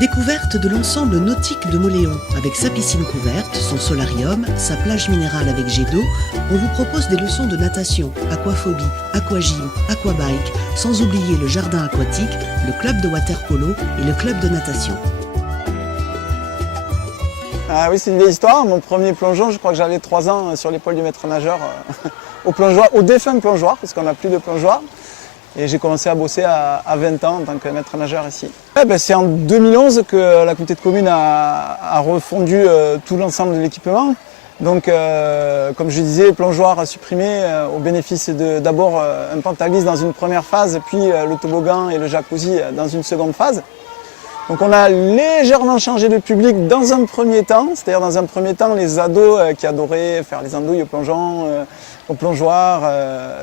Découverte de l'ensemble nautique de Mauléon, avec sa piscine couverte, son solarium, sa plage minérale avec jet d'eau, on vous propose des leçons de natation, aquaphobie, aquagym, aquabike, sans oublier le jardin aquatique, le club de water-polo et le club de natation. Ah oui, c'est une vieille histoire. Mon premier plongeon, je crois que j'avais 3 ans sur l'épaule du maître nageur au défunt plongeoir, parce qu'on n'a plus de plongeoir. Et j'ai commencé à bosser à 20 ans en tant que maître nageur ici. C'est en 2011 que la communauté de communes a refondu tout l'ensemble de l'équipement. Donc, comme je disais, plongeoir supprimé au bénéfice d'abord un pentaglisse dans une première phase, puis le toboggan et le jacuzzi dans une seconde phase. Donc on a légèrement changé de public dans un premier temps, c'est-à-dire dans un premier temps les ados qui adoraient faire les andouilles au plongeon, au plongeoir,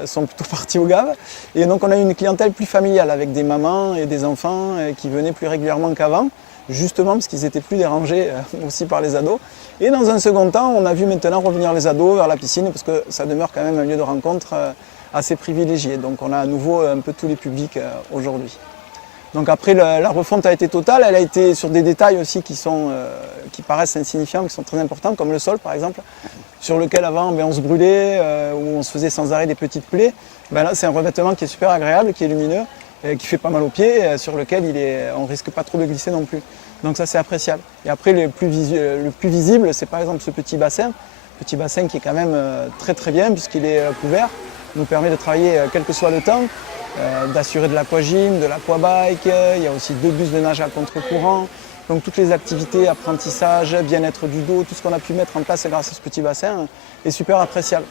sont plutôt partis au gave. Et donc on a eu une clientèle plus familiale avec des mamans et des enfants qui venaient plus régulièrement qu'avant, justement parce qu'ils étaient plus dérangés aussi par les ados. Et dans un second temps, on a vu maintenant revenir les ados vers la piscine parce que ça demeure quand même un lieu de rencontre assez privilégié. Donc on a à nouveau un peu tous les publics aujourd'hui. Donc après, la refonte a été totale, elle a été sur des détails aussi qui paraissent insignifiants, qui sont très importants, comme le sol par exemple, sur lequel avant on se brûlait, où on se faisait sans arrêt des petites plaies. Là c'est un revêtement qui est super agréable, qui est lumineux, qui fait pas mal aux pieds, sur lequel on ne risque pas trop de glisser non plus. Donc ça c'est appréciable. Et après le plus visible, c'est par exemple ce petit bassin qui est quand même très très bien puisqu'il est couvert, nous permet de travailler quel que soit le temps. D'assurer de l'aquagym, de l'aquabike, il y a aussi 2 bus de nage à contre-courant. Donc toutes les activités, apprentissage, bien-être du dos, tout ce qu'on a pu mettre en place grâce à ce petit bassin est super appréciable.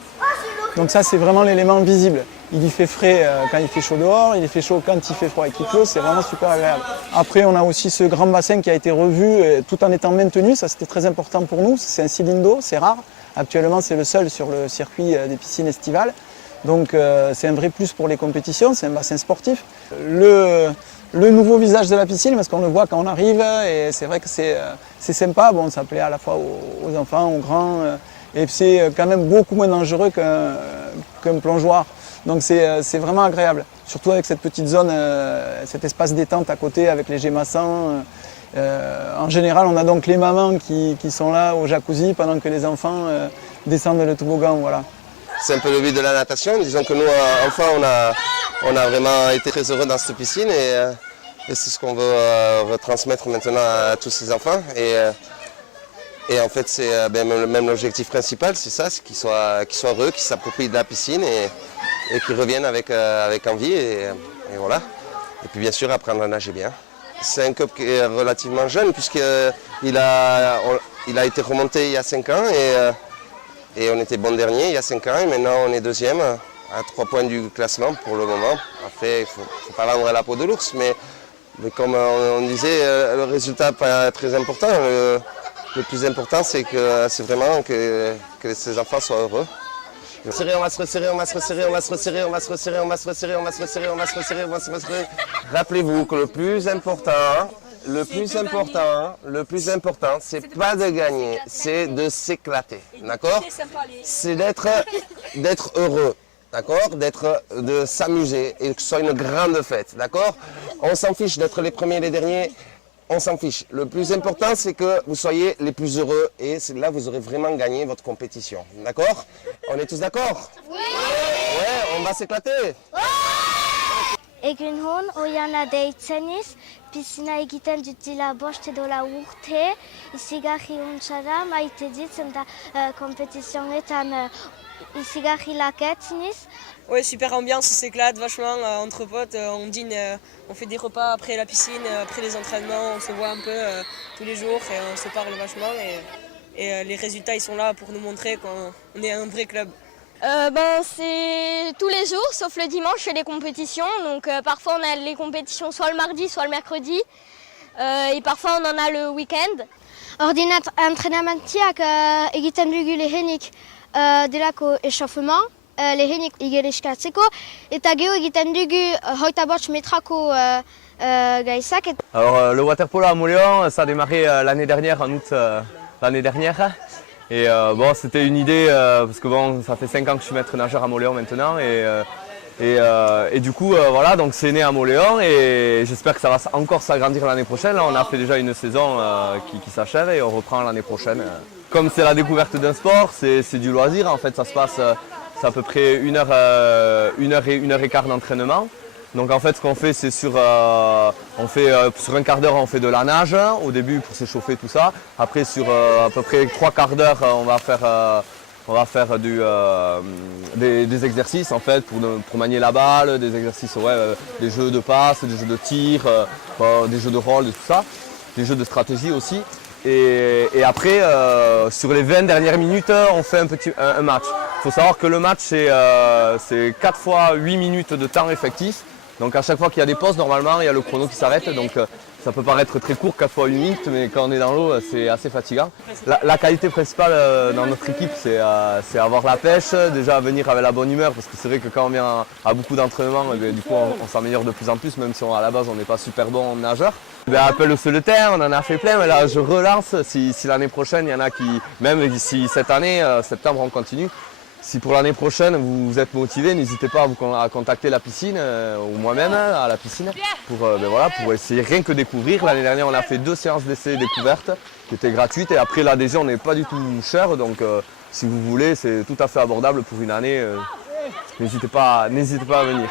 Donc ça c'est vraiment l'élément visible. Il y fait frais quand il fait chaud dehors, il fait chaud quand il fait froid et qu'il pleut, c'est vraiment super agréable. Après on a aussi ce grand bassin qui a été revu tout en étant maintenu, ça c'était très important pour nous, c'est un cylindre d'eau, c'est rare. Actuellement c'est le seul sur le circuit des piscines estivales. Donc c'est un vrai plus pour les compétitions, c'est un bassin sportif. Le nouveau visage de la piscine, parce qu'on le voit quand on arrive, et c'est vrai que c'est sympa, bon, ça plaît à la fois aux enfants, aux grands, et c'est quand même beaucoup moins dangereux qu'un plongeoir. Donc c'est vraiment agréable, surtout avec cette petite zone, cet espace détente à côté avec les jets massants. En général, on a donc les mamans qui sont là au jacuzzi pendant que les enfants descendent le toboggan, voilà. C'est un peu le but de la natation. Disons que nous, enfants, on a vraiment été très heureux dans cette piscine et c'est ce qu'on veut retransmettre maintenant à tous ces enfants. Et en fait, c'est même l'objectif principal, c'est ça, c'est qu'ils soient heureux, qu'ils s'approprient de la piscine et qu'ils reviennent avec envie et voilà. Et puis bien sûr, apprendre à nager bien. C'est un club qui est relativement jeune puisqu'il a été remonté il y a 5 ans et on était bon dernier il y a 5 ans et maintenant on est deuxième à 3 points du classement pour le moment. Après, il ne faut pas vendre la peau de l'ours, mais comme on disait, le résultat n'est pas très important. Le plus important, c'est vraiment que ces enfants soient heureux. On va se resserrer, on va se resserrer, on va se resserrer, on va se resserrer, on va se resserrer, on va se resserrer, on va se resserrer, on va se resserrer. Rappelez-vous que le plus important, c'est pas de gagner, c'est de s'éclater, d'accord? C'est d'être heureux, d'accord? De s'amuser et que ce soit une grande fête, d'accord? On s'en fiche d'être les premiers et les derniers, on s'en fiche. Le plus important, c'est que vous soyez les plus heureux et c'est là vous aurez vraiment gagné votre compétition, d'accord? On est tous d'accord? Oui! Ouais, on va s'éclater! Egun hon, oiana deitzeniz, piscina egiten dutila bost edo lau urte, izigarri huntsara, maite ditzen da kompetizionetan izigarri laketzeniz. Ouais, super ambiance, on s'éclate vachement entre potes, on dîne, on fait des repas après la piscine, après les entraînements, on se voit un peu tous les jours et on se parle vachement et les résultats ils sont là pour nous montrer qu'on est un vrai club. C'est tous les jours, sauf le dimanche, je fais des compétitions. Donc parfois on a les compétitions soit le mardi, soit le mercredi. Et parfois on en a le week-end. Ordinat entrenamentiak egiten dugu lehenik delako echauffement, lehenik igeriskatzeko, eta gero egiten dugu 25 metrako gaisak. Alors le waterpolo à Mauléon, ça a démarré l'année dernière, en août l'année dernière. Et c'était une idée, parce que bon, ça fait 5 ans que je suis maître nageur à Mauléon maintenant, et Et du coup, voilà, donc c'est né à Mauléon et j'espère que ça va encore s'agrandir l'année prochaine. Là, on a fait déjà une saison qui s'achève et on reprend l'année prochaine. Comme c'est la découverte d'un sport, c'est du loisir. En fait, ça se passe, c'est à peu près une heure et quart d'entraînement. Donc en fait, ce qu'on fait, c'est sur un quart d'heure, on fait de la nage au début pour s'échauffer tout ça. Après, sur à peu près 3 quarts d'heure, on va faire des exercices en fait pour manier la balle, des exercices, des jeux de passe, des jeux de tir, des jeux de rôle, et tout ça, des jeux de stratégie aussi. Et après, sur les 20 dernières minutes, on fait un match. Il faut savoir que le match, c'est 4 fois 8 minutes de temps effectif. Donc à chaque fois qu'il y a des pauses, normalement, il y a le chrono qui s'arrête. Donc ça peut paraître très court, 4 fois 8 minutes, mais quand on est dans l'eau, c'est assez fatigant. La qualité principale dans notre équipe, c'est avoir la pêche, déjà venir avec la bonne humeur, parce que c'est vrai que quand on vient à beaucoup d'entraînements, du coup on s'améliore de plus en plus, même si à la base on n'est pas super bon nageur. Appelle-le le terre, on en a fait plein, mais là je relance, si l'année prochaine il y en a qui, même si cette année, septembre on continue, si pour l'année prochaine vous êtes motivé, n'hésitez pas à contacter la piscine ou moi-même à la piscine pour essayer rien que découvrir. L'année dernière on a fait 2 séances d'essai découvertes qui étaient gratuites et après l'adhésion n'est pas du tout chère, donc si vous voulez c'est tout à fait abordable pour une année, n'hésitez pas à venir.